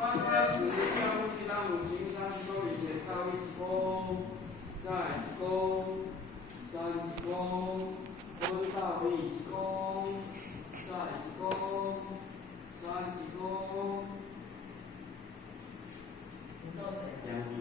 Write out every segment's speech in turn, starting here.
刚开始教育其他五行30公里前到1公，再1公，3公，分到1公，再1公，3公，2只。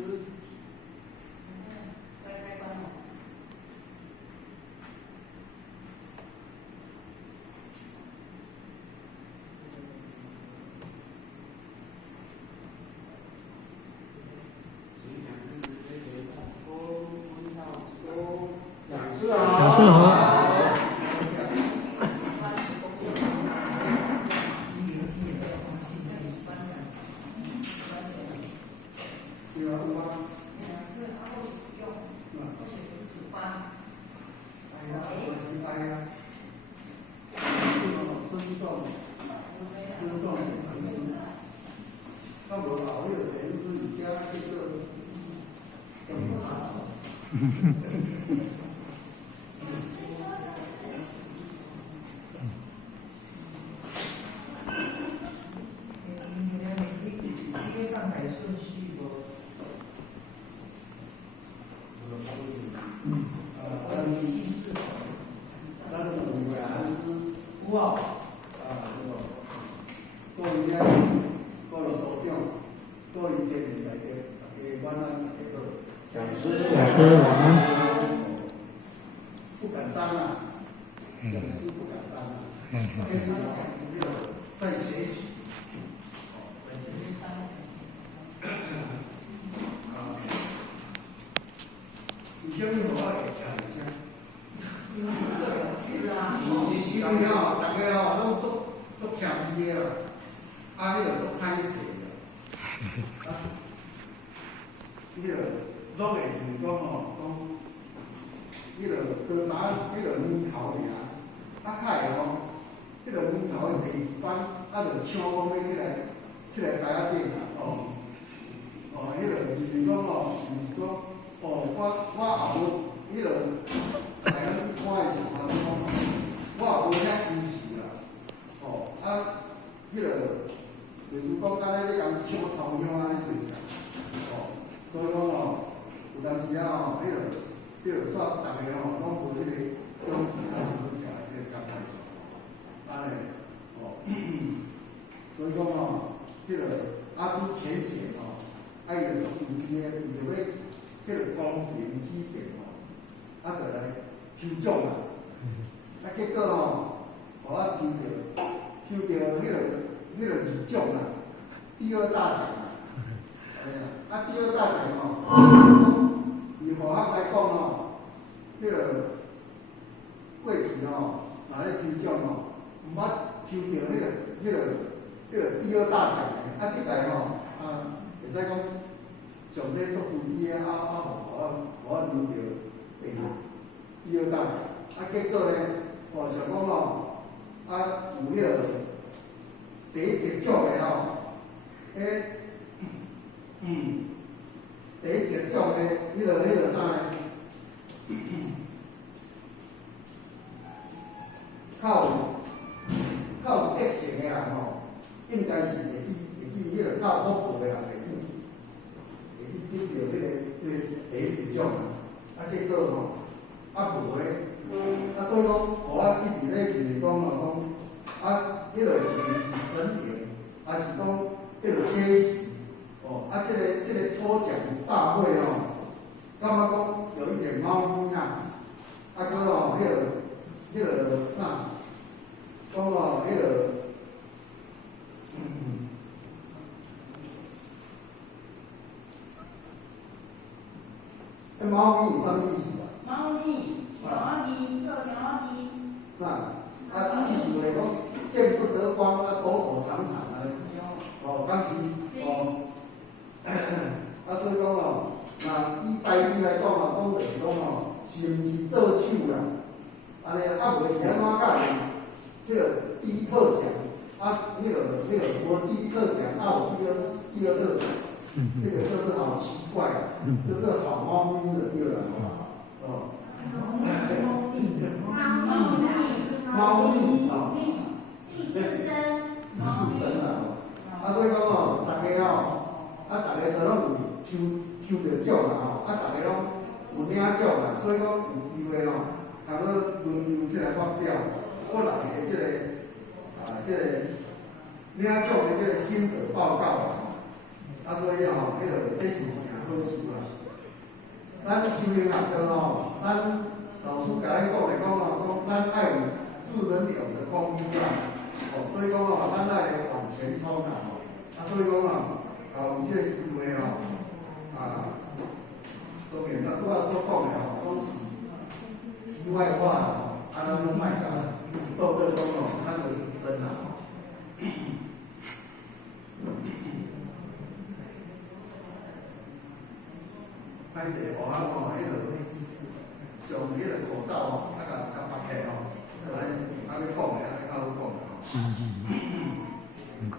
两顺合。所以讲哦，大家哦。抽着奖啦吼，啊，大家拢有领奖啦，所以讲有机会吼，通要轮流起来发表，我人的即个领奖的即个心得报告啦吼，所以吼，这是一件好事啦。咱修行学堂吼，咱老师甲咱讲的讲吼，咱爱有智能了的功夫啦，所以讲吼，咱爱往前冲啦吼，所以讲吼，有这个机会吼，当然咱拄仔所讲的吼，拢是题外话啦吼，咱拢莫甲倒做讲吼，咱就是真啦吼。歹势，学校吼，将迄个口罩吼，甲绑起吼，来要讲的，较好讲吼。很好。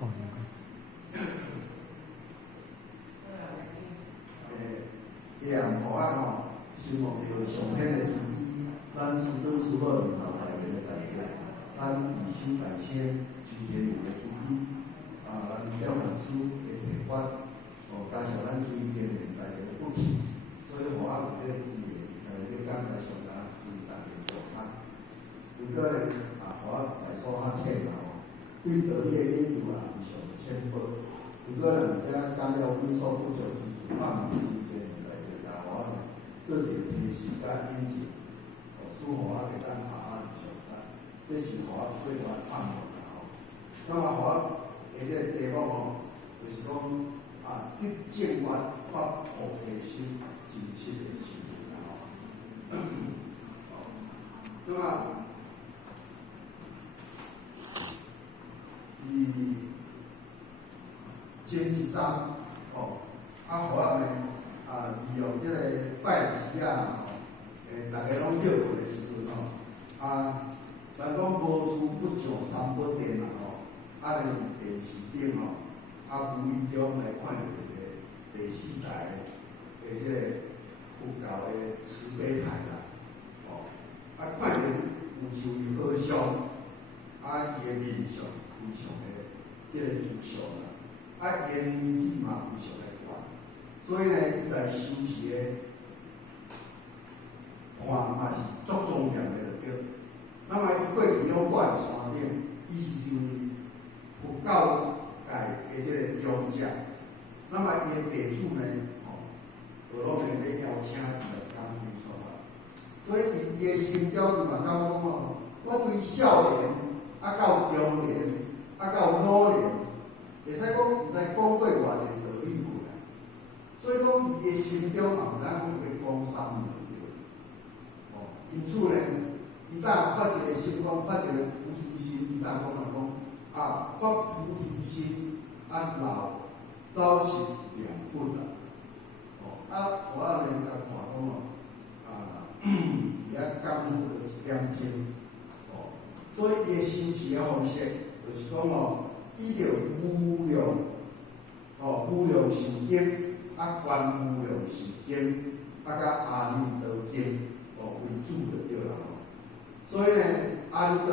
学校吼，希望着上天的旨意，咱师长师母领导大家的善行，咱以心感谢今天有的主意，咱廖老师的提法，加上咱最前面大家的不弃。所以学校有这个意义，要感谢上天对大家助看。如果咧学校在所较浅啦吼，对道理的研究啊非常浅薄。如果人家讲了因所不求之处，放诸前面来个大学呢，做点提示甲引进，使学校会当好好上班，这是学校最大的盼望啦吼。那么学校下个题目吼，就是讲对正法发菩提心。真实的修行啦吼，那么前一章学校呢利用这个拜时啊大家拢叫过的时阵咱讲无事不上三宝殿啦吼，咧电视顶无意中来看到一个第四台的这个佛教的慈悲台啦，看着有就有好相，伊的面相非常的这个慈祥啦，伊的年纪嘛非常的悬，所以呢，伊在修持的看嘛是足庄严的就对。那么伊过去了我的山顶，伊是就是佛教界的这个长者，那么伊的地主呢？就拢会咧邀请伊来讲经说法，所以伊的心焦就嘛讲我对少年到中年到老年，会使讲毋知讲过偌济道理过来，所以讲伊的心焦嘛毋知讲伊要讲啥物对，因此呢，伊当发一个心光，发一个菩提心，伊当讲发菩提心老是两本啦。学校呢，甲看讲伊感悟着一点钟，所以伊的修持的方式，就是讲伊着无量寿经，观无量寿经，甲阿弥陀经，为主就对啦所以呢，阿弥陀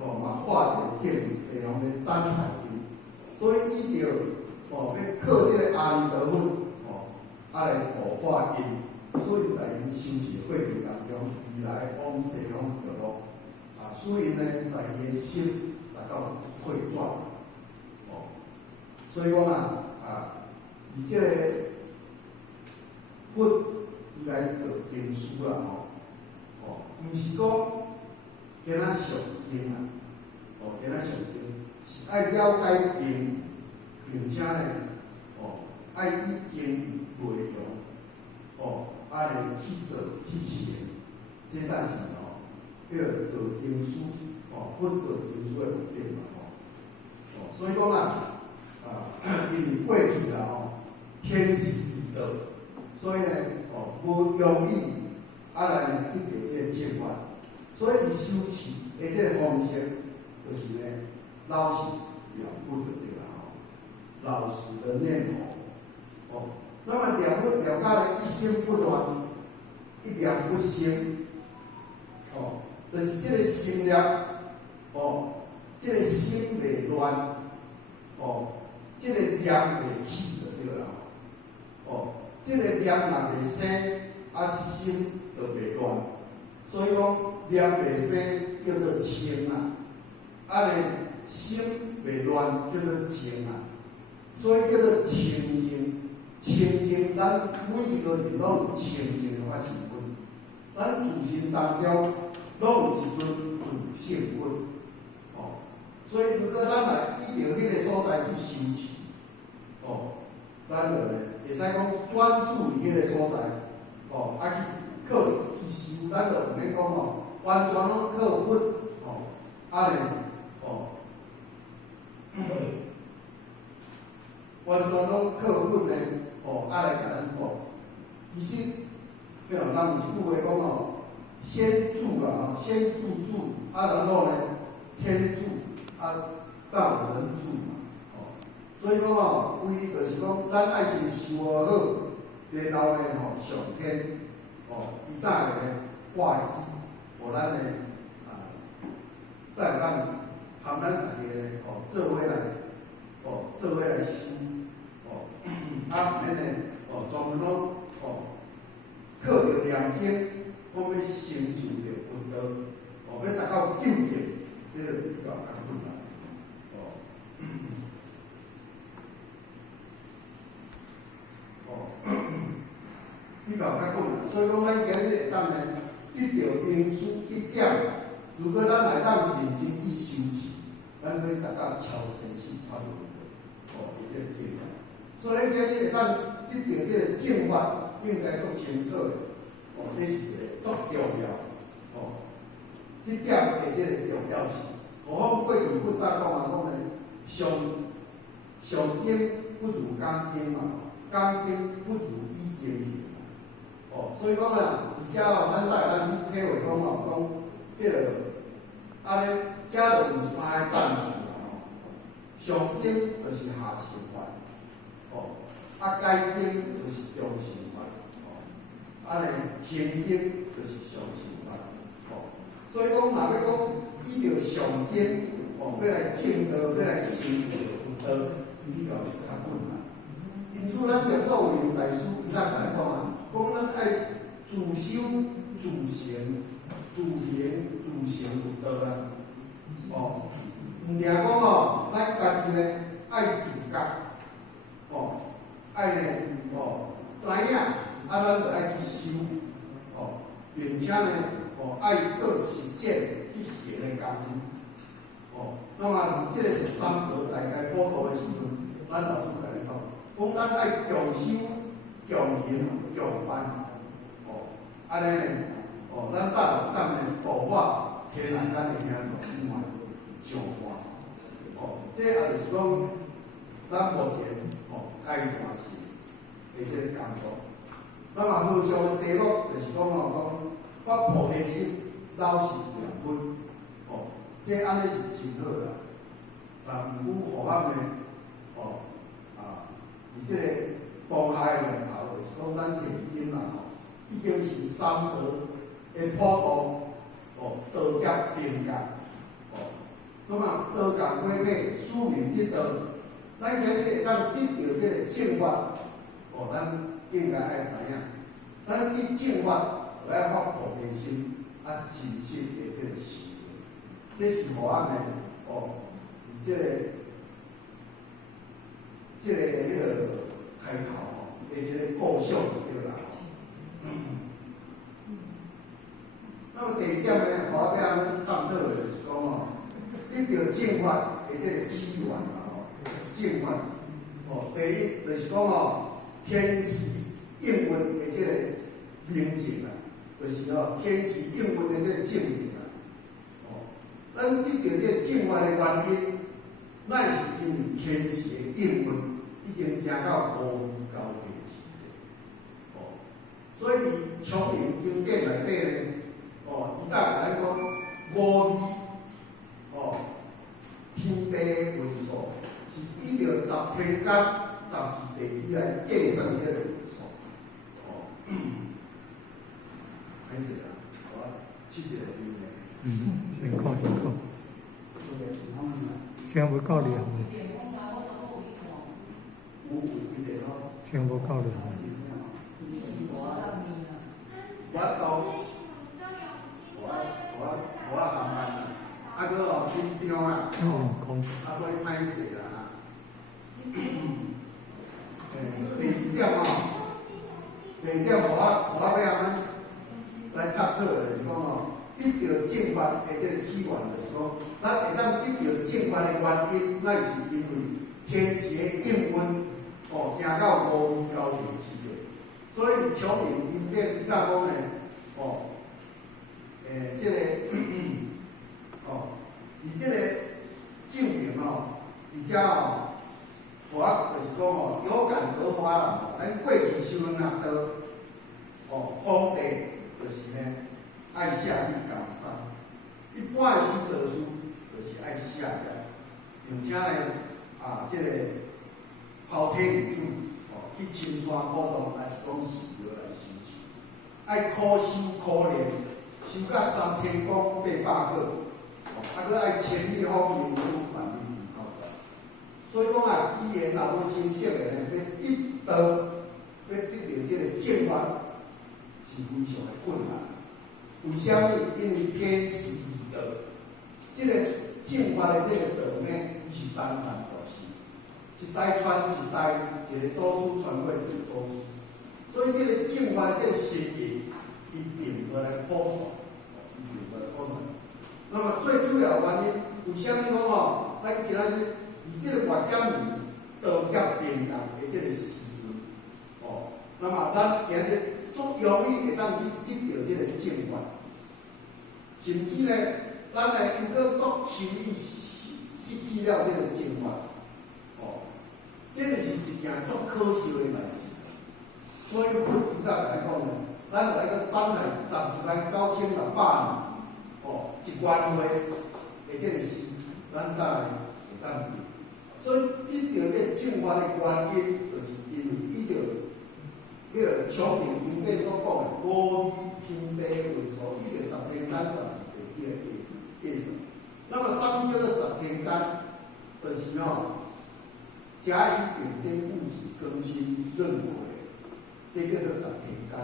佛嘛化一个经，西方的单台经，所以伊着要靠这个阿弥陀佛。来护化因，所以在因修持过程当中，未来往西方着路，所以呢，在伊的心达到退转，所以讲以这个佛伊来做经书啦，毋是讲今仔上经啦，今仔上经是爱了解经，并且呢，爱以经内容，来去做去行，这但是叫做经书，佛做经书的目的嘛，所以讲因为过去啦，天时地利，所以呢，无容易来得到这个正法，所以伊修持的这个方式，就是呢，老实了不就对啦，老实的念头，那么了解一心不乱，一念不生，就是这个心念，这个心袂乱，这个念袂起就对啦，这个念若袂生，心就袂乱。所以讲念袂生叫做清啊，心袂乱叫做静啊。所以叫做清净。清净，咱每一个人拢有清净的法性分，咱自身当中拢有一尊自性分。所以如果咱来依照迄个所在去修持，咱就会使讲专注于迄个所在，去靠去修，咱就毋免讲完全拢靠佛，完全拢靠佛的，来甲咱讲。其实，咱有一句话讲先助先助，然后呢，天助。到人助嘛，所以讲为就是讲，咱爱先修好，然后呢上天，伊带来化机，互咱呢带咱含咱大家呢做伙来修，免呢专门拢靠着念经，讲要成就着佛道，要达到境界，这个比较艰难。比较较困难，所以讲咱今日会当呢，得到因此一点。如果咱来当认真去修持，咱可以达到超生死法轮的，这个境界。所以咱今日会当得到这个正法，应该做清楚的，这是一个足重要，这点的这个重要性。何况过去不大讲呢，上经不如刚经嘛，刚经不如医经。所以讲而且咱再体会讲这个这就是三个战术上经就是下乘法，解经就是中乘法，行经就是上乘法。所以讲，若要讲依照上经，要来证道，要来成就佛道，比较较困难。因此，咱着作为大师，伊咱来讲讲咱爱自修、自成、自行、自成佛道毋定讲咱家己呢爱自觉，爱呢知影，咱就爱去修，并且呢爱做实践去行的功夫，那么这个三者大概普渡的时阵，咱老师甲你讲咱爱强修、强行、强办。安尼呢，咱当呢护法天然咱会晓做满上换，这也就是讲，咱目前该办事的这个工作。那么好上的题目就是讲发菩提心，老实良分，这安尼是真好啦。但毋过互咱呢，以这个当下的念头，就是讲咱第一点啦。已经是三德的普渡，道业并教，那么道教过体，庶民之道，咱今日会当得到这个正法，咱应该爱知影，咱去正法就要发菩提心，真实的这个行为，这是互咱呢，这个开头的这个构想对啦。那么第二点呢，互我要咱探讨的就是讲得到正法的这个起源正法第一就是讲天时应运的这个明证就是天时应运的这个证明咱得到这个正法的原因，乃是因为天时的应运已经行到无余高低之际，所以从经典内底呢。伊大来讲五义，天地运数是依照10天间12地来计算这个运数。还是啊，我七个先讲。先无够量。先无够量。我都我航班啦，啊，佮哦紧张啊，啊，所以歹势啦哈。第二点哦，第二点我要安尼来插课的是讲哦，得到正法的这个起源，就是讲，咱会当得到正法的原因，那是因为天时的应运哦，行到无名高明之际，所以聪明因点伊甲讲呢，哦，这个哦，伊这个证明哦，而且哦。我就是讲哦，有感而发啦。咱过去修人学道，哦，皇帝就是呢爱写立江山，一般的修道书就是爱写的，并且呢这个抛天引主，哦，去青山古洞，还是讲寺庙来修持，爱苦修苦练，修到三天宫800个，搁爱千里方明珠万里云高。所以讲啊，语言若要深刻的呢，要得到这个正法是非常的困难。为什么？因为天时易得，这个正法的这个道呢，伊是单传导师，一代传一代，一个导师传过一个导师。所以这个正法的这个实力，伊并无来普传，伊并无来普传。那么最主要原因，为什么讲哦？咱今仔日以这个月点名道家平人的这个时运，哦，那么咱今日足容易会当去得到这个正法，甚至呢，咱呢如果足轻易失去了这个正法，哦，这个是一件足可惜的代志。所以伊甲来讲呢，咱来个等下129600年，哦，1元岁的这个时，咱等下会当变。所以得到这正法的原因，就是因为伊着迄个聪明因底所讲的无味天地为所，伊着10天间12地的意思。那么什么叫做10天间？就是甲乙丙丁戊己庚辛壬癸，这叫做10天间。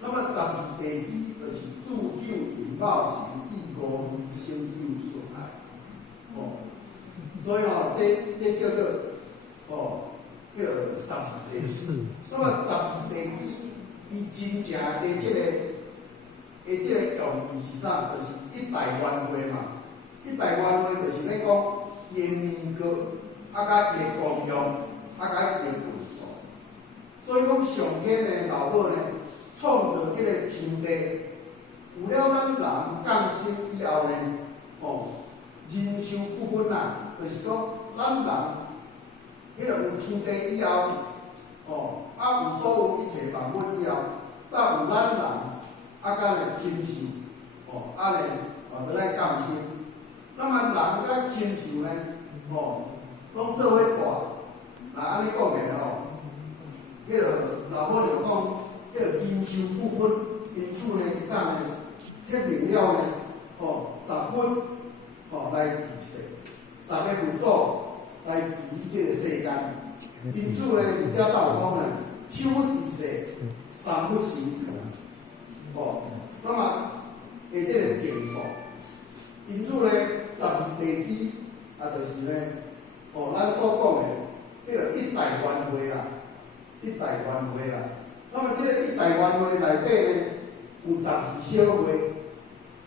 那么12地支就是祝九寅卯时乙午戌辛酉戌亥，哦。所以这叫做叫12地支。那么12地支，伊真正的这个用意是啥？就是一代元岁嘛。一代元岁就是咧讲延年过，甲伊的功用，甲伊的运数。所以讲上天的老母呢，创造这个天地，有了咱人降生以后呢，人寿不分啦。就是讲，咱人迄个有天地以后，有所有一切万物以后，才有咱人，甲呢禽兽，呢，落来降生。那么人甲禽兽呢，拢做伙大。那安尼讲起迄个老母就讲，迄个人寿不分，因此呢，伊当呢贴明了呢，10分，来治世。10个辅助来治理这个世间，因此呢，儒家道有讲呢，手不治世，三不行。那么这个定数，因此呢，12地支就是呢，咱所讲的迄个一代元岁啦，一代元岁啦。那么这个一代元岁内底呢，有12小月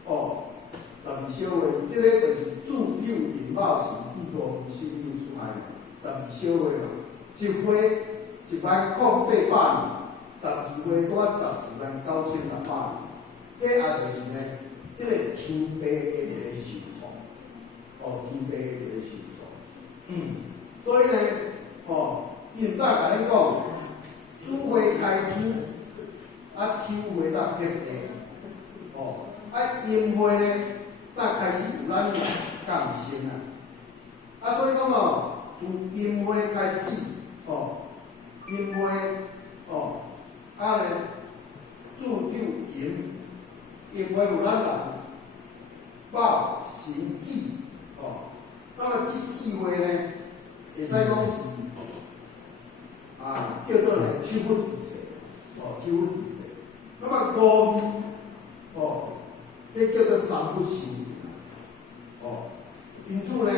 ，12小月，这个就是祝九寅卯时乙午戌辛酉戌亥12小月嘛。一岁10800年，12岁拄啊129600年，这也就是呢，这个天地的一个寿数，天地的一个寿数。所以呢，因早甲咱讲，主花开天，天花才接地，阴花呢，才开始有咱人降生啊。所以讲从阴花开始，阴花，呢，祝九寅，阴花有咱人卯辛己，那么这4月呢，会使讲是叫做呢秋分治世，秋分治世。那么五味哦，这叫做三不修哦。因此呢，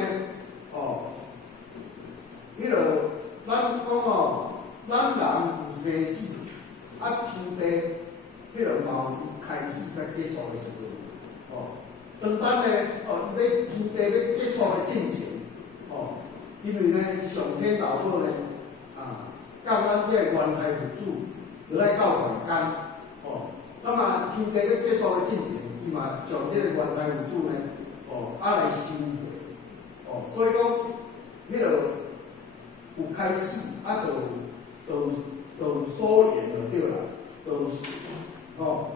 哦，迄落咱讲哦，咱人有生死，天地迄落嘛有开始甲结束的时阵，哦，当咱呢，哦，伊要天地要结束的进程，哦，因为呢，上天老母呢，教咱这个元太父子，就爱到人间，哦，那么天地要结束的进程，伊嘛将这个元太父子呢，哦，来收回，哦，所以讲，迄落有开始，就所言就对啦，就哦，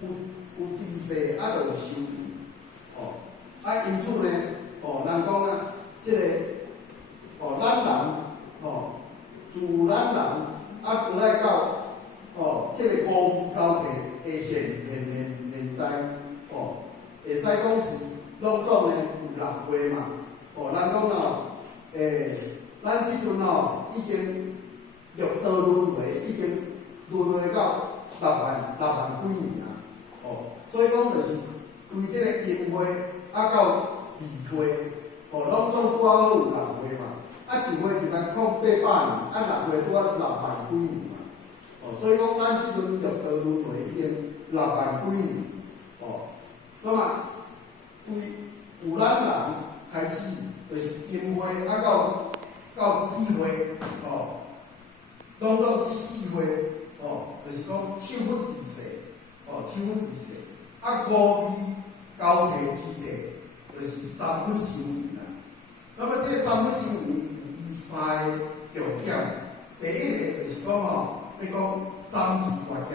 有地势，就有收尾，哦，因此呢，哦，人讲啊，这个，哦，咱人，哦，自咱人，就爱到，哦，这个五味交替会现在，哦，会使讲是拢总呢有6岁嘛，哦，咱讲哦，咱即阵哦已经6道轮回，已经轮回到6万几年啊，哦，所以讲就是规即个阴岁到二岁，哦，拢总拄好有6岁嘛，一岁100控800年，6岁拄啊6万几年嘛，哦，所以讲咱即阵6道轮回已经6万几年，哦，那么有咱人开始就是阴岁到2岁，哦，拢即4岁，哦，就是讲手分地势，哦，手分地势，五味交替之际，就是三不修理啦。那么这三不修理有3个重点，第一个就是讲吼，要讲三皮外业，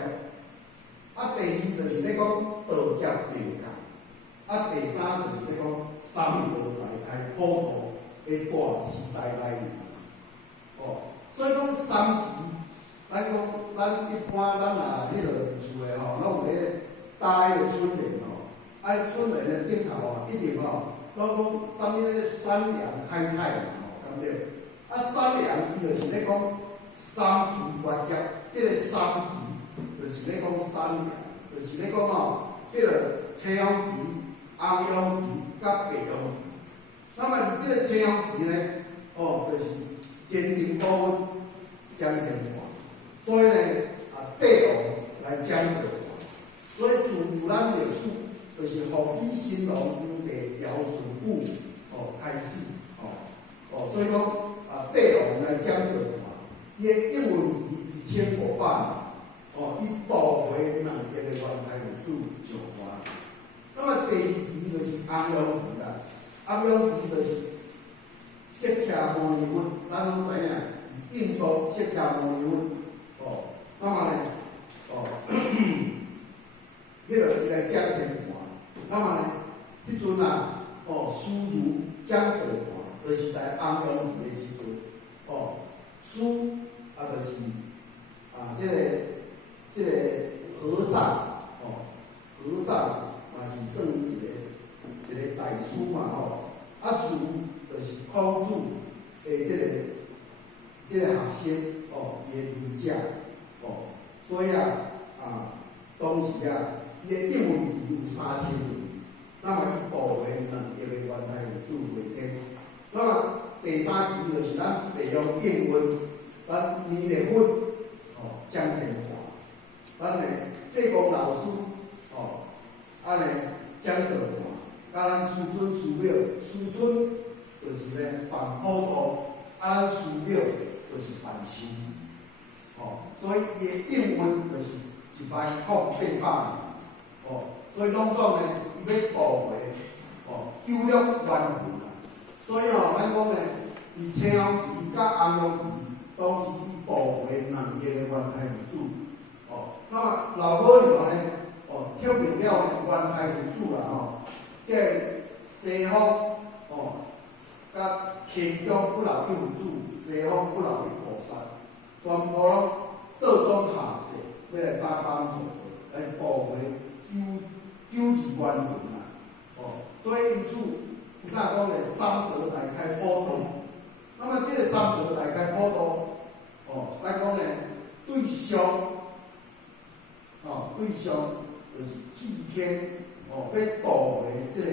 第二就是咧讲道业并界，第三就是咧讲三道大开普渡的大时代来临。哦，所以讲三皮，咱一般咱迄落厝诶吼，拢有咧搭迄个春联吼，春联诶顶头一定吼，拢讲啥物咧三阳开泰嘛吼，对不对？三阳伊就是咧讲三皮外业，即个三皮就是咧讲三阳，就是咧讲吼，迄个青阳皮、红阳皮、甲白阳皮。那么你这个青阳皮呢，哦，就是坚定部分将天化，所以呢，帝王来将就化，所以自咱历史就是福宇兴隆五帝尧舜禹开始，所以讲帝王来将就化，伊的英文字1500年，伊夺回2个的元太父子上华。那么第二皮就是红阳皮啦，红阳皮就是释迦牟尼佛，咱拢知影，印度释迦牟尼佛，那么呢，迄落是来将天化，那么呢，迄阵啊，师如将道化，就是在红阳皮的时阵，师就是这个和尚，和尚嘛是算一个大师嘛，儒就是孔子的这个学生，伊的儒者，所以当时伊的英文字有3000字，那么伊部为2个的元太父子为天。那么第三题就是咱利用英文，咱年历分，将天化，咱的济公老师，安尼将道化，甲咱师尊师庙，师尊就是咧办普渡，咱师庙就是办修，所以伊的英文就是100,800年，所以拢总呢，伊要度回，救赎冤魂啦。所以咱讲呢，伊青阳皮甲红阳皮，当时伊度回2个的元太父子，那么老母娘呢，挑明了元太父子啦，即西方，甲天中不老的父子，西方不老的菩萨，全部拢倒装下世，要来帮助来度回救济冤魂啦，所以因此，你看讲咧三德大开普渡，那么这个三德大开普渡，咱讲咧对上，对象就是气天哦，要度的即个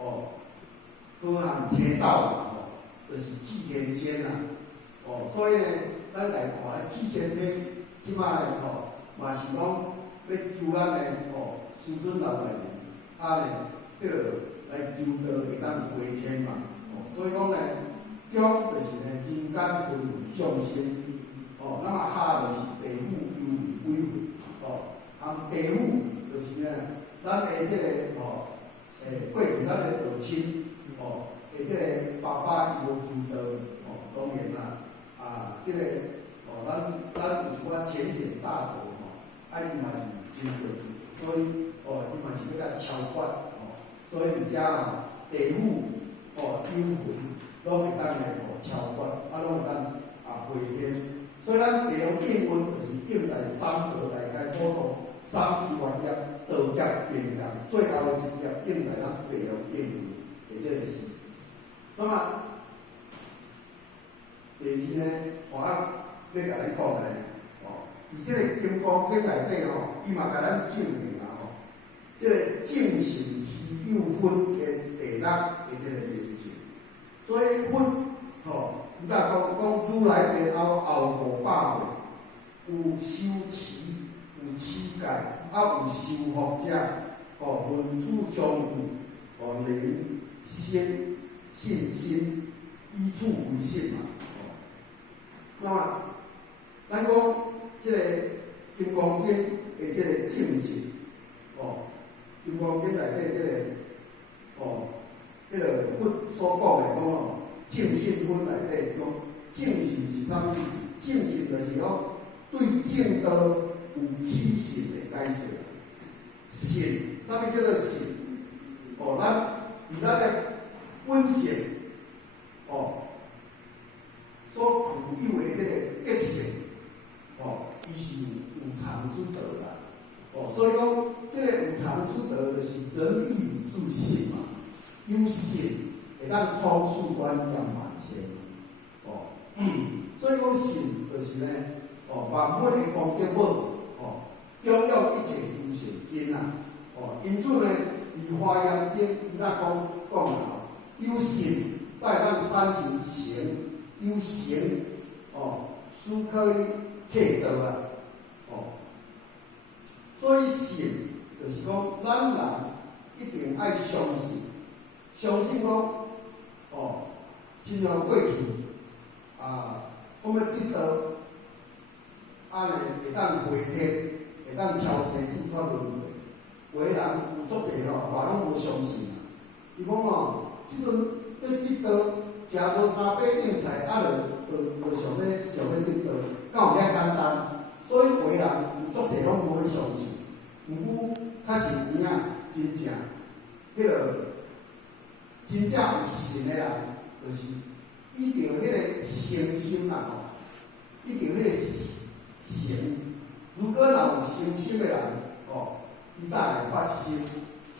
哦，好汉车道嘛吼，就是气天仙啦。哦，所以呢，咱来看气仙篇，即摆呢吼，嘛是讲要求咱的哦，师尊老来呢，迄个来求道会当回天嘛。哦，所以讲呢，姜就是呢人间分上仙。哦，那么下就是地府幽灵鬼魂。哦，地府就是呢，咱的即个哦，过去咱的父亲，哦，即个爸爸伊无求道，哦，当然啦，即个哦，咱有一寡浅显大道，吼，伊嘛是真过去，所以哦，伊嘛是要甲超越，哦，所以而且哦，地府哦，幽魂拢会当来超越，拢会当回天。所以咱地方应运就是应在三者内界普度，三机缘业、道业、命业，最后的一业应在咱地方应运的这个事。那么第二呢，华要甲咱讲的呢，哦，伫这个金刚经内底吼，伊嘛甲咱证明啦吼，这个正性虚有分的第六的这个原则。所以分吼。伊甲讲如来背后500岁，有修持，有持戒，有修福者，哦，文主将有，灵信心，依处为信嘛。哦，那么咱讲即个金刚经的即个正信，哦，金刚经内底即个，哦，即个佛所讲的讲哦。正信分内底讲，正信是啥物意思？正信就是讲对正道有起信的解说。信，啥物叫做信？哦，咱的本性，哦，所具有的这个德性，哦，伊是有常之德啦。哦，所以讲这个有常之德就是仁义礼智信嘛，有信。会当通世观扬万仙，哦，所以讲信就是呢，哦，万物的功德本，哦，中有一切诸行因啊，哦，因此呢，《华严经》伊那讲啦，有信带咱三行行，有行，哦，书可以刻道啊，哦，所以信就是讲咱人一定爱相信，相信讲。哦，亲像过去我们得到安尼会当回天，会当超生死脱轮回。有的人有足侪吼，话拢无相信啊。伊讲哦，即阵要得到食无3百应菜，就想要得到，敢有遐简单？所以有的人有足侪拢无要相信。毋过确实有影真正，迄个。真正有信的人，就是一定有迄个诚心啦吼，一定有迄个诚。如果若有诚心的人，哦，伊当会发心，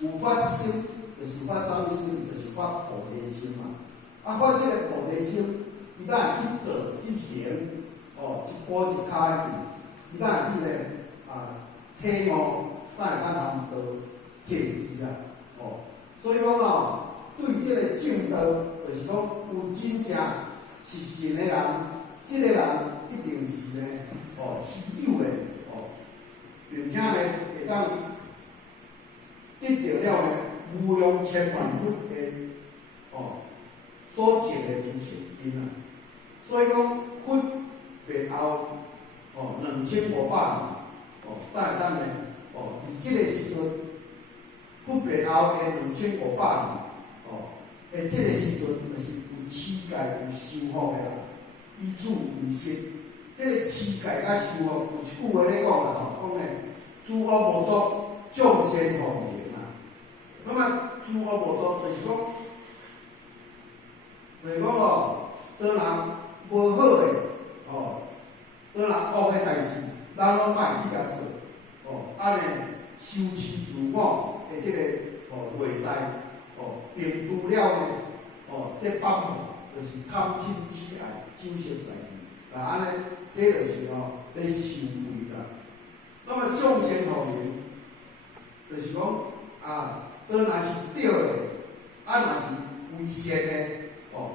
有发心就是发啥物心？就是发菩提心嘛。发即个菩提心，伊当会去做去行，哦，一步一脚去，伊当会去咧体悟，当会当南道体去啊，哦，所以讲哦。对这个正道，就是讲有真正实信的人，这个人一定是呢，哦，稀有的，哦，并且呢，会当得到了呢无量千万佛的，哦，所结的诸行因啊。所以讲佛背后，哦，2500年，哦，但会当呢，哦，伫这个时阵，佛背后的2500年。即个时阵，就是有持戒、有修福的人，依此为信。即个持戒甲修福，有一句话咧讲啦吼，讲诶，诸恶无作，众生同源啊。那么诸恶无作，就是讲哦，当人无好诶，哦，当人恶诶代志，咱拢莫去甲做，哦，安尼修持自我诶，即个内在。哦，并除了呢，哦，这8法就是贪嗔痴爱、酒色财气，安尼，这就是要受惠啦。那么众先互明，就是讲倒若是对的，若是违宪的，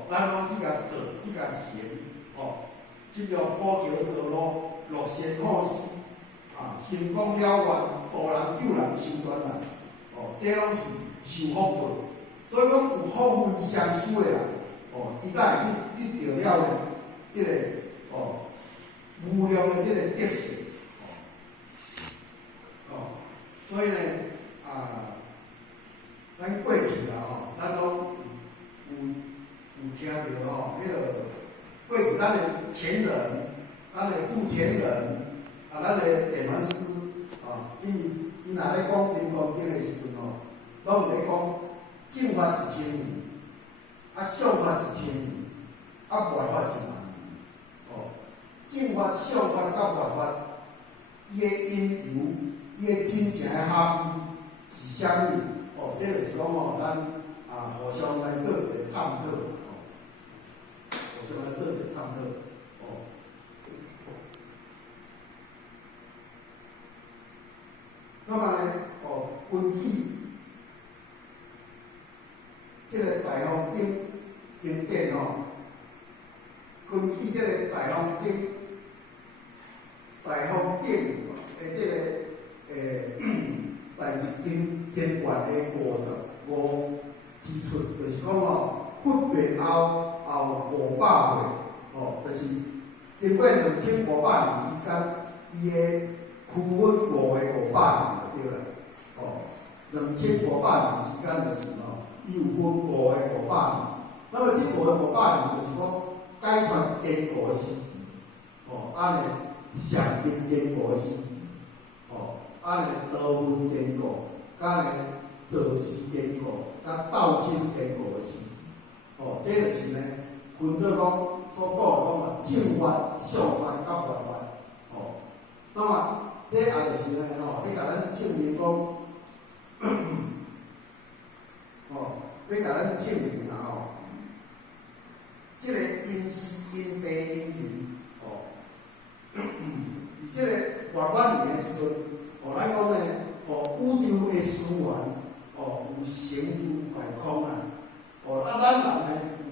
咱拢去甲做，去甲行，尽量普桥造路，乐善好施，行功了愿，助人救人，修传人，这拢是受福报。所以讲有福慧双修的人，伊才会去得了即个无量的即个德性，所以呢，咱过去啦，咱拢有听到迄个过去咱的前人，咱的父前人，咱的点文师，因若咧讲金刚经的时阵拢有咧讲正法1000年，相法1000年，外法10000年。正法、相法甲外法，伊的因由，伊的真正的含义是啥物？这就是讲咱互相来做一个探讨，互相来做一个探讨，那么呢，根据这个大方经典根据这个大方经的这个第一经卷的55指出，就是讲佛灭后500岁，就是经过2500年之间，伊的区分5个500年就对啦，2500年之间就是伊有分5个500年。那么这5个500年就是讲解脱坚固的时期，安尼上定坚固的时期，安尼道分坚固，安尼造事坚固，甲斗争坚固的时期，这就是呢，分做讲所讲正法、相法甲外法，那么这也就是呢，要甲咱证明讲，要甲咱证明啦这个因时、因地、因缘，而这个外法年的时阵，咱讲呢，宇宙的思源，有成住坏空咱人呢有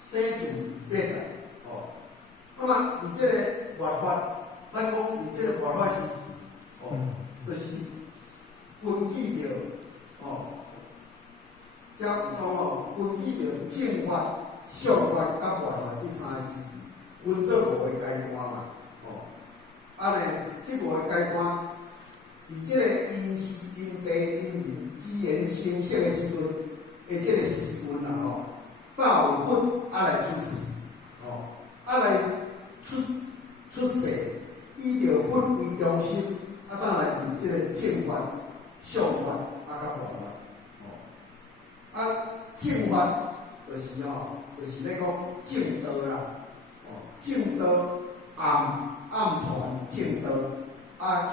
生住灭啊，那么以这个外法，咱讲以这个外法是，就是根据着，则有讲根据着正法、相法甲外法这3个时期，分做5个阶段嘛，这5个阶段，以这个因时、因地、因缘机缘成熟的时阵，的这个时分啦，才有佛来出世，来出世，以着佛为中心，才来用这个正法、相法甲外法，正法就是咧讲正道啦，正道暗传正道，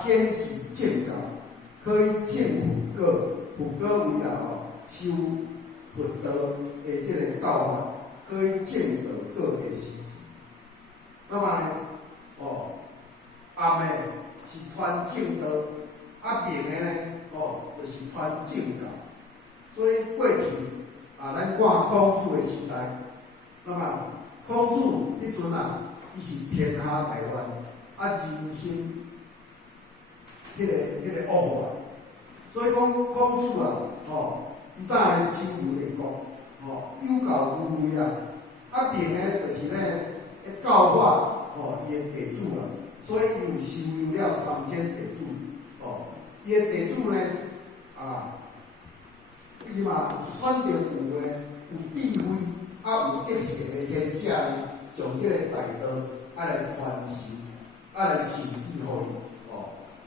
显示正道，可以证佛果，佛果为了修佛道的这个教法，可以证道果的时期。那么呢，暗的是传正道，明的呢，就是传正道。所以过去咱看孔子的时代，那么孔子迄阵伊是天下大乱，人心迄个恶啊，所以讲孔子伊当来周游列国，有教无类明的就是咧教化伊的地主所以伊有收留了3000地主，伊的地主呢伊嘛选择有智慧有德性的贤者，将这个大道来传授，来授予互伊。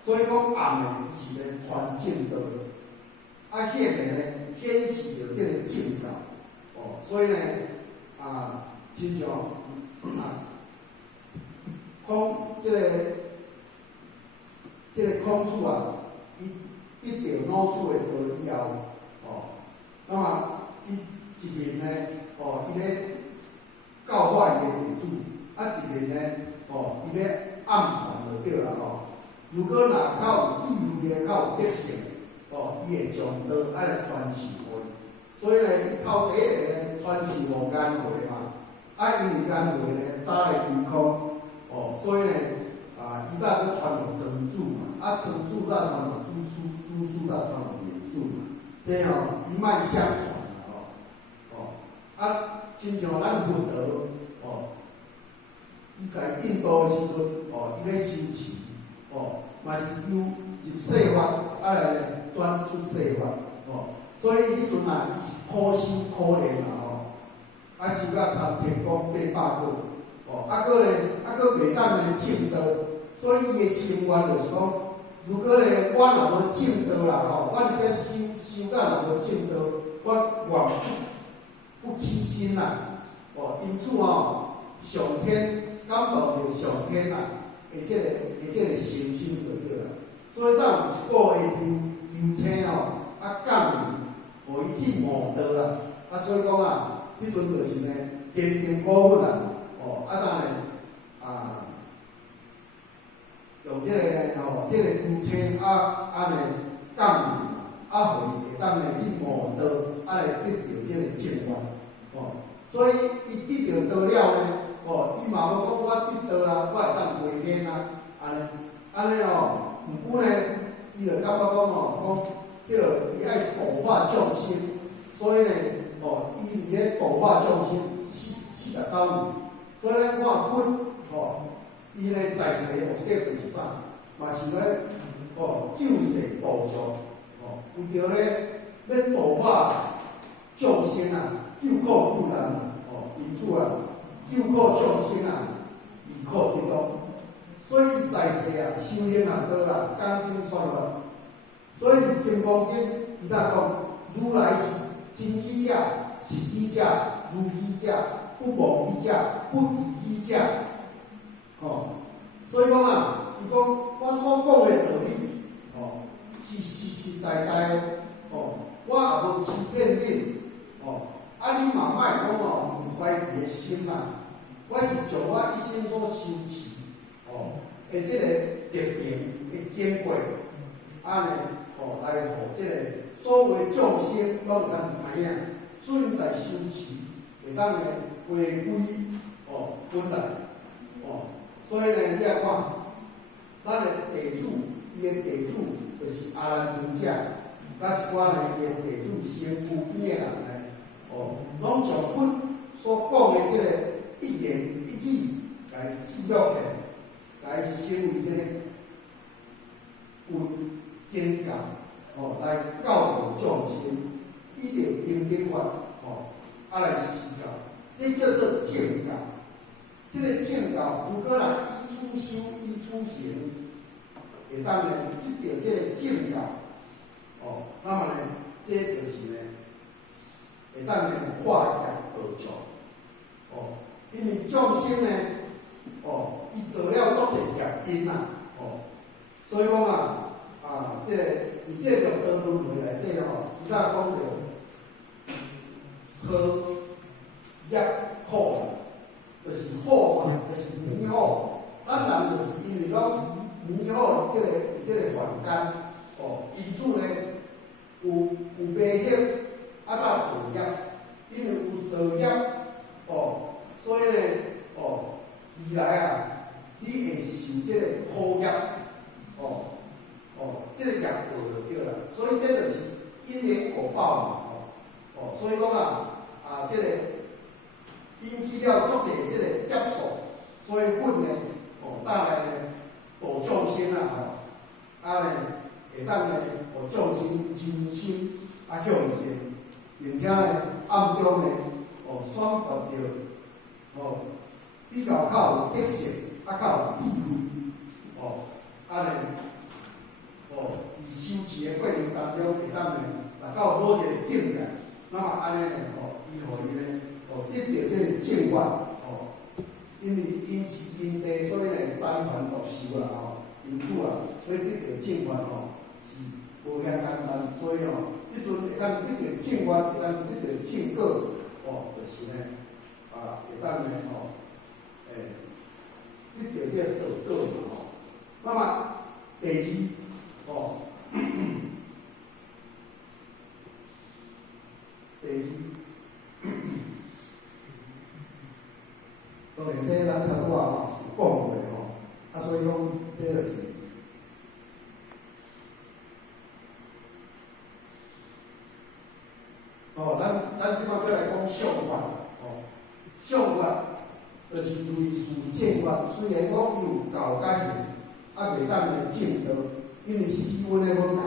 所以讲暗的伊是咧传正道，显的呢显示着这个正道。所以呢亲像这个孔子伊得到老子的道以后，那么伊一面呢，伊咧教化伊的弟子，一面呢，伊咧暗传就对啦如果若较有理由的、较有德性，伊会将道来传授互伊。所以呢，伊头第一个传授互颜回嘛，因为颜回呢早来归空，所以呢，伊再去传互曾祖嘛，曾祖再传互祖师，祖师再传互严祖嘛，这一脉相传啦亲像咱佛陀伊在印度的时阵伊咧修持嘛是入世法，来转出世法所以迄阵伊是苦修苦练啦修到3,000功800个佫袂当咧证道，所以伊的心愿就是讲，如果咧我若无证道啦我伫咧修到若无证道，我愿不起心啦因此上天感动着上天的这个诚心就对啦。所以咱有一个月流星降临，互伊去悟道所以讲迄阵就是呢，坚定鼓舞啦当然用这个流星安尼降临互伊会当呢去悟道，来得到这个正愿所以伊得到道了呢伊嘛无讲我得道我会当回天安尼毋过呢，伊就感觉讲迄个伊爱度化众生，所以呢伊伫咧度化众生49年，所以咱看阮伊呢在世目的是啥？嘛是咧救世度众为着咧要度化众生救苦救难因此救苦众生离苦得乐。所以伊在世修行道讲经说法。所以《金刚经》伊当讲，如来是真依者、实依者、如依者、不妄依者、不异依者。所以讲伊讲我所讲的道理是实实在在的我也无欺骗你你嘛莫讲有怀疑的心我是将我一生所修持的这个特定的经过来互这个所有众生拢有当知影，所以在修持会当呢回归本来所以呢，你来看，咱的地主，伊的地主就是阿难尊者，甲一寡呢伊的地主身躯边的人呢，拢将阮所讲的这个一言一语来记录起来，来成为这个经教来教导众生，依着经典法来思考，这叫做正教。这个正教，如果依处修、依处行，会当呢得到这个正教那么呢，这就是呢会当呢化业而作因为众生呢伊做了足侪业因所以讲这个伫这个道轮回内底伊才讲着好业苦就是苦嘛，就是迷惑。咱人就是因为讲迷惑这个凡间因此呢有迷惑才造业，因为有造业所以呢未来你会受这个苦业这个业报就对啦。所以这就是因缘果报嘛所以讲这个引起了足侪这个接受，所以阮呢带来呢度众生会当呢互众生真心向善，并且呢暗中呢选择着比较较有德性较有智慧伊修持的过程当中会当呢达到某一个境界，那么安尼呢伊互伊呢得到这个正愿因为因是因地，所以呢单传独修啦因此所以得到正愿是无遐简单，所以迄阵会当得到正愿，会当得到正果就是呢会当呢得到这个道果嘛那么第二，哦，第二，当然这咱头拄啊有讲过吼，啊，所以讲这就是。哦，咱即摆要来讲相法，哦，相法就是类似正法，虽然讲伊有教解性，啊袂当来正道，因为时运的不同，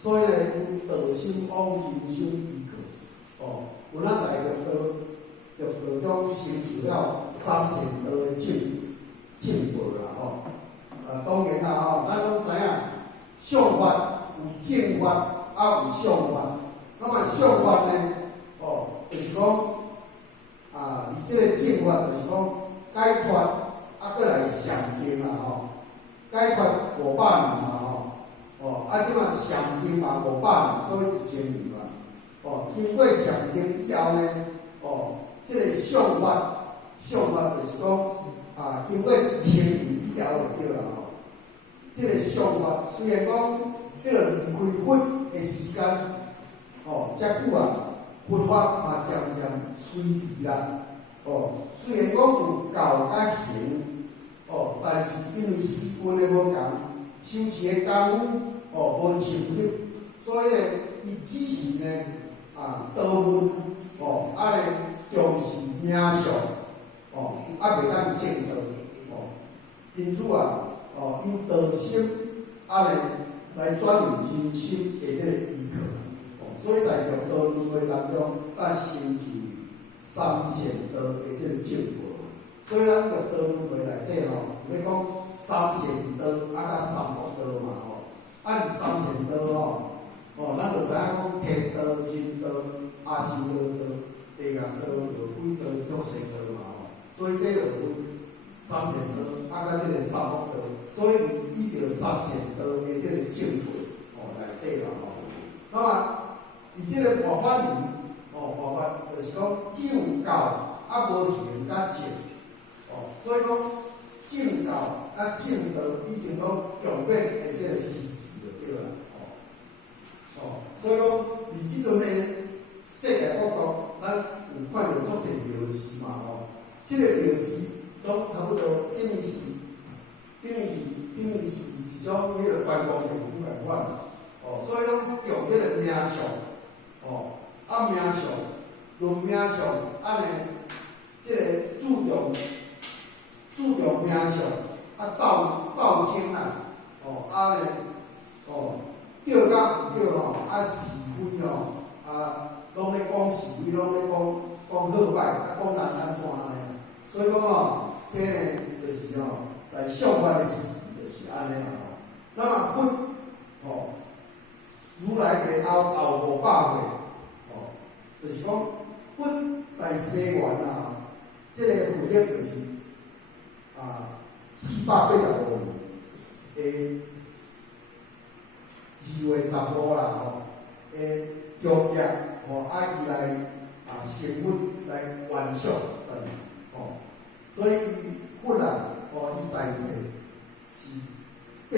所以呢，因道心往人生依靠，哦，有哪来着道中成就了三善道的正报啦，吼，当然啦，吼，咱拢知影，相法有正法，啊有相法。那么相法呢？哦，就是讲啊，你这个正法就是讲解脱，啊，过来上经嘛吼，解脱500年嘛吼，哦，啊，即嘛上经嘛500年，所以1000年嘛，哦，经过上经以后呢，哦，这个相法就是讲啊，经过1000年以后就对啦吼，这个相法虽然讲迄个离开佛的时间。哦，遮久啊，佛法嘛渐渐衰微啦。哦，虽然讲有教甲行，哦，但是因为时运的无共，修持的功夫哦无成就，所以呢，伊只是呢啊道文哦，啊咧重视名相哦，啊袂当正道哦，因此啊哦，因道心啊咧来转入人生的这个依靠。所以在中道轮回当中，咱成就三善道的这个正果。所以咱个道轮回内底吼，要讲三善道啊，甲三恶道嘛吼。按三善道吼，哦，咱就知影讲天道、人道、阿修罗道、地狱道、恶鬼道、畜生道嘛吼。所以这就分三善道啊，甲这个三恶道。所以依照三善道的这个正果哦内底啦吼。那么伊即个佛法里，哦，佛法就是讲只有教啊，无行甲正，哦，所以讲正教啊正道已经讲永远的即个时期就对啦，哦，所以讲伫即阵的世界各国，咱有看到足侪庙寺嘛，吼，即个庙寺拢差不多等于是一种迄个观光景点来款，哦，所以讲用即个名相。哦，啊名相，用名相，安尼，即个注重名相，啊道经啊，哦安尼，哦对甲毋对吼，啊是非吼，啊拢咧讲是非，拢咧讲好歹，啊讲人安怎呢？所以讲吼，这呢就是吼，在相法的时期就是安尼啦吼。那么佛，哦。如来的后500岁，哦，就是讲，佛在西元啊，这个佛历就是啊485年的2月15啦，吼，的中夜，哦，啊伊来啊成佛来完续等，哦，所以佛啊，哦，伊在世是80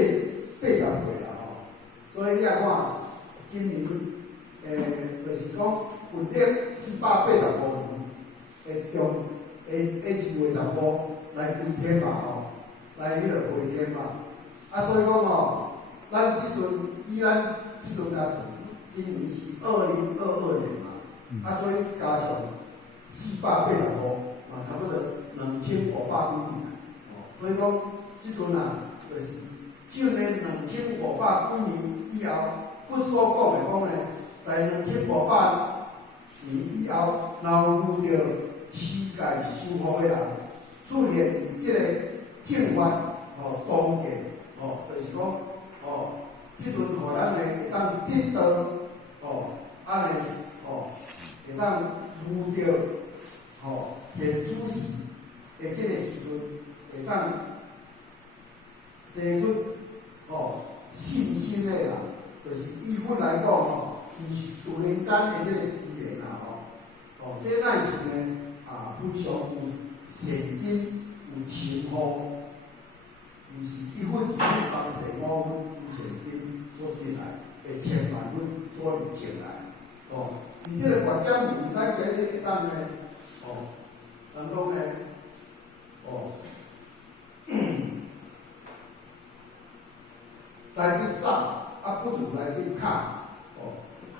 岁啦，吼，所以你来看。今年，就是讲佛历485年，2月15来归天嘛吼，来迄个回天嘛。啊，所以讲吼，咱即阵以咱即阵来算，今年是2022年嘛，啊，所以加上480嘛，差不多2500几年。哦，所以讲即阵啊，就是就呢2500几年以后。佛所讲的呢，在2500年以后，若遇到世界修福的人，出现即个正法哦当见哦，就是讲哦，即阵互咱会当得到哦，安尼哦，会当遇到哦现主时的即个时阵，会当生出哦信心的人。就是依佛来讲吼，伊是有人间的这个机缘啦吼，哦，这乃是呢啊非常有善根、有情乎、毋是1分2三世5分诸现金所得来，会千万分所挣来。哦，而这个观点是咱今日当呢，哦，人讲呢，哦，来去早，啊不如来去巧，哦，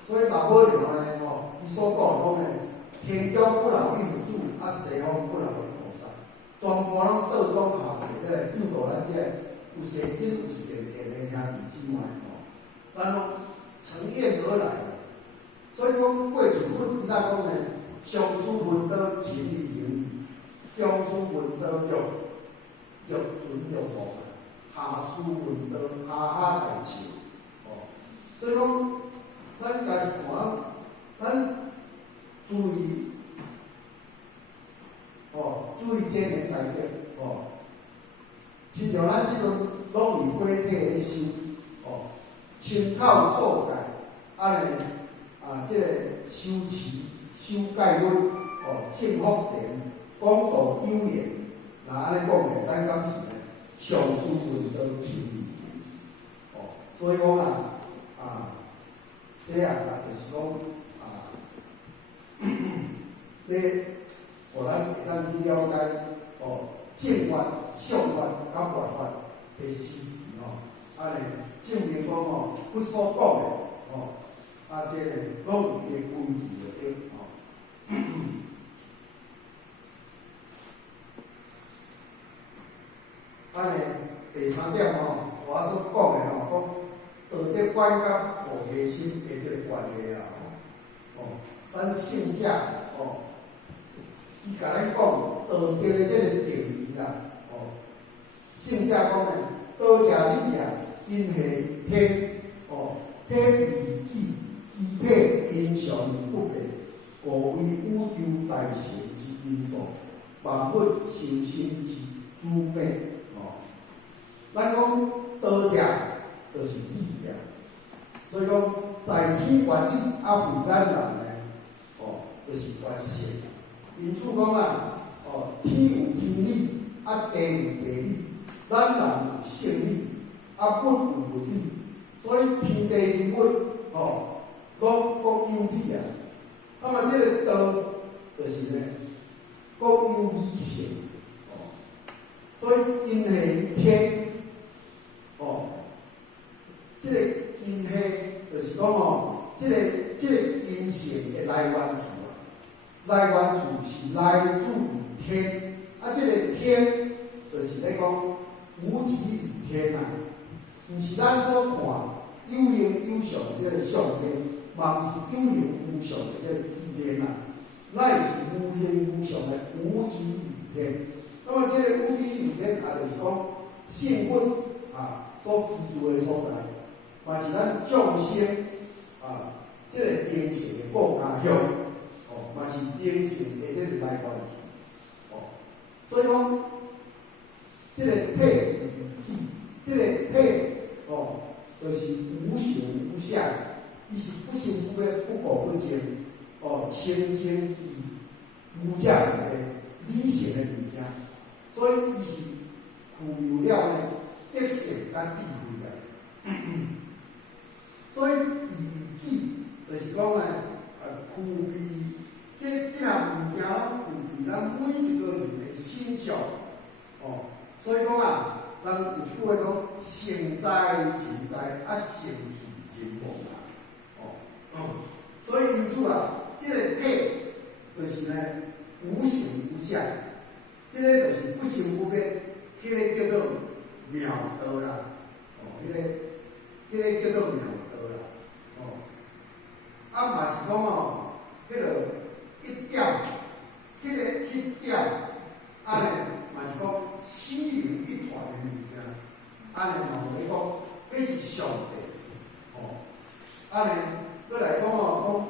所以大无聊呢，哦，伊所讲呢，天教不老义主，啊西方不老义菩萨，全部拢倒装下世咧，印度咱这有善因有善缘的兄弟姊妹，哦，咱拢乘愿而来。所以讲过去阮伊咱讲呢，上师闻道情义行义，中师闻道欲准欲无，下师闻道哈哈大笑。哦，所以讲咱家看，咱注意，哦，注意这个大家，哦，亲像咱即阵拢以火体咧修，哦，清口素戒，安尼。这个修持、修戒律，哦，正福田，讲道有言，那安尼讲的，咱讲是呢，上师闻道求义行，哦，所以讲这就是讲咧，互咱会当去了解，哦，正法、上法、甲外法的事宜，哦，安尼证明讲哦，阮所讲的，哦。这个拢有伊个规矩就对，哦。安尼第3点哦，我所讲的哦，讲道德观甲菩提心的这个关系啦，哦，咱圣者哦，伊甲咱讲道德的这个定义啦，哦，圣者讲的道者理也，因系天，哦，天与己。依体因常而不变，故为宇宙大成之因素，万物修身之主脉。哦，咱讲道者就是理也，所以讲在天原理为咱人呢，哦，就是原性。因此讲哦，天有天理，地有地理，咱人有性理，物有物理，所以天地人物，哦。拢各有理啊，那么这个道就是呢，各有理性，哦，所以因系天，哦，这个因系就是讲哦，这个因性的来源处啊，来源处是来自于天，这个天就是咧讲无极与天啊，毋是咱所看有形有相这个相天。嘛是有形无相的这个天啊，乃是无形无相的无极与天。那么这个无极与天就是讲性本所居住的所在，嘛是咱众生这个形成的国家乡，哦，嘛是形成的这个来源处，哦，所以讲这个体与体，这个体哦，就是无形无相。伊是不生不灭、不垢不净，哦，清净无价的理性的物件，所以伊是具有了呢德性甲智慧的。所以义己就是讲呢，具备这项物件拢具备咱每一个人的心象，哦，所以讲咱有句话讲，成哉人哉，成器人亡。所以因此这个体就是呢无形无相，这个就是不生不灭，这个叫做妙道啦，哦，这个叫做妙道啦，哦，嘛是讲哦，迄个一点，迄个一点，嘛是讲虚有一团的物件，嘛是讲，迄是上帝，哦，再来讲哦，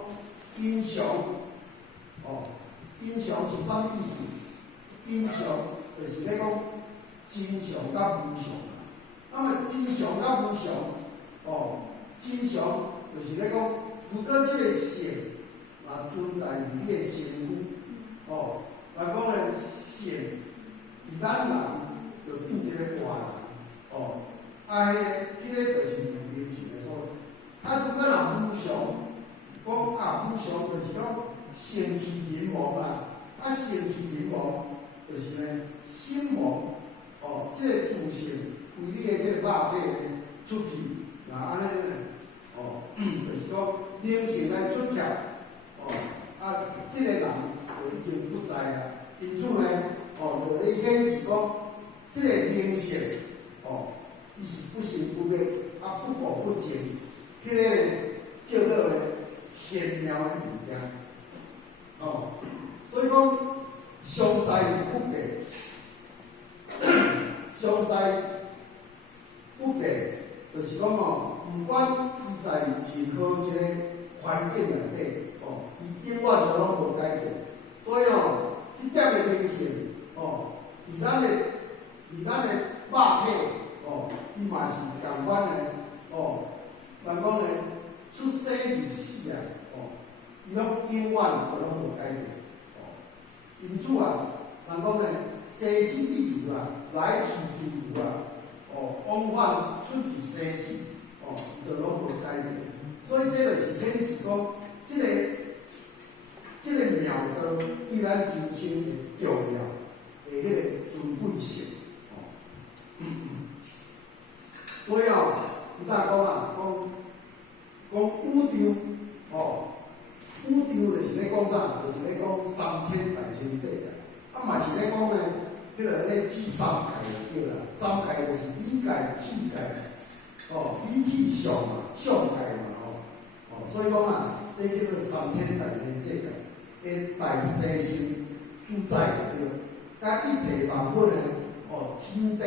讲因常，哦，因常是啥意思？因常就是咧讲真常甲无常。那么真常甲无常，哦，真常就是咧讲，如果这个性存在于你的身躯，哦，来讲呢，性，咱人就变一个活人，啊，迄个就是明显的所在。啊，如果若无常，讲啊无常就是讲生气人亡啦。啊，生气人亡就是呢心亡。哦，即、个自性为你的即个肉体呢出去，那安尼呢？哦，就是讲灵性来出窍。哦，啊，即、个人就已经不在啦。因此呢，哦，就咧显示讲，即个灵性，哦，伊是不生不灭，啊，不垢不净，迄、个呢叫做呢玄妙的物件。哦，所以讲常在不变。常在不变，就是讲哦，不管伊在任何一个环境内底，哦，伊永远都拢无改变。所以哦，迄点的灵性，哦，伫咱的肉体，哦，伊嘛是共款的，哦，人讲呢，出生入死啊，哦，伊拢永远都拢无改变，哦，因此啊，人讲呢。生死一如啊，来去自如啊，哦，往返出去生死，哦，就拢无改变。所以这就是显示讲，这个妙道对咱人生的重要的迄个尊贵性，哦，所以哦，有当讲啊，讲宇宙，哦，宇宙就是咧讲啥？就是咧讲三千大千世界。啊，嘛是咧讲呢，迄个咧指三界就对啦。三界就是理界、气界，哦，理气上嘛，上界嘛，哦，所以讲啊，这叫做三天大千世界的大生性主宰对。甲一切万物呢，哦，天地，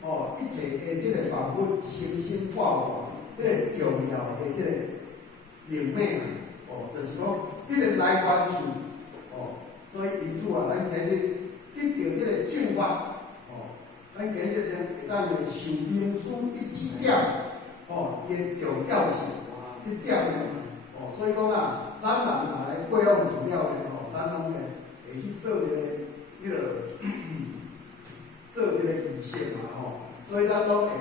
哦，一切的即个万物生生化化，迄个重要的即个灵命啊，哦，就是讲迄个来源处，哦。所以因此啊，咱今日得到这个正法，哦，咱今日会当来受名师一指点，哦，伊的重要性一点哦，所以讲啊，咱人若来过往除了呢，哦，咱拢呢会去做迄个做迄个仪式嘛，吼，所以咱拢会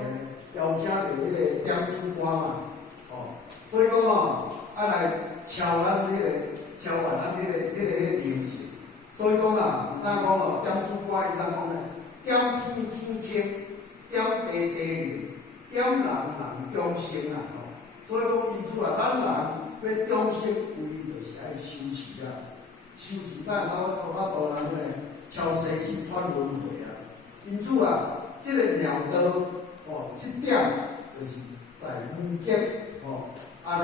邀请到迄个点主官嘛，哦，所以讲哦，啊来敲咱迄个敲完咱迄个灵性。所以讲啊，有当讲哦，点主官伊当讲呢，点天天清，点地地灵，点人人众生啊，吼。所以讲因此啊，咱人要众生唯一就是爱修持啊，修持咱多人呢，超生死转轮回啊。因此啊，这个妙道哦，这点就是在无极哦，安尼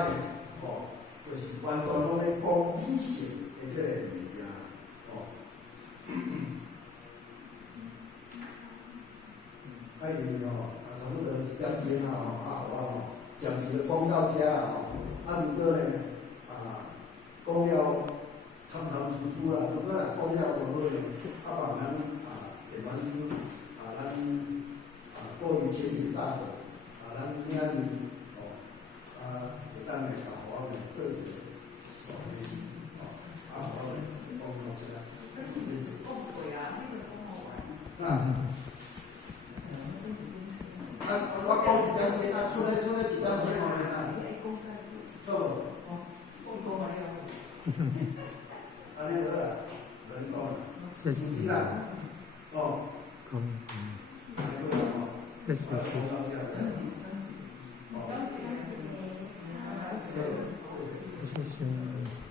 哦，就是完全拢咧讲理性的这个物件。啊，因为哦，啊，差不多1点钟啊，我哦，暂时讲到遮啦吼。啊，如果呢，啊，讲了参参出出啦，如果若讲了无好呢，啊，望咱啊，电完师啊，咱啊，过于切实大德啊，咱明仔日哦，啊，会当来甲我们做一个小练习哦，啊，好嘞，讲到遮啦，谢谢。啊，我讲1点钟，啊，出来1点钟啊，好无？安尼好啦，轮到啦，谢谢。你啦，哦，可以。安尼好啦，哦，谢谢。讲到遮啦，哦，谢谢。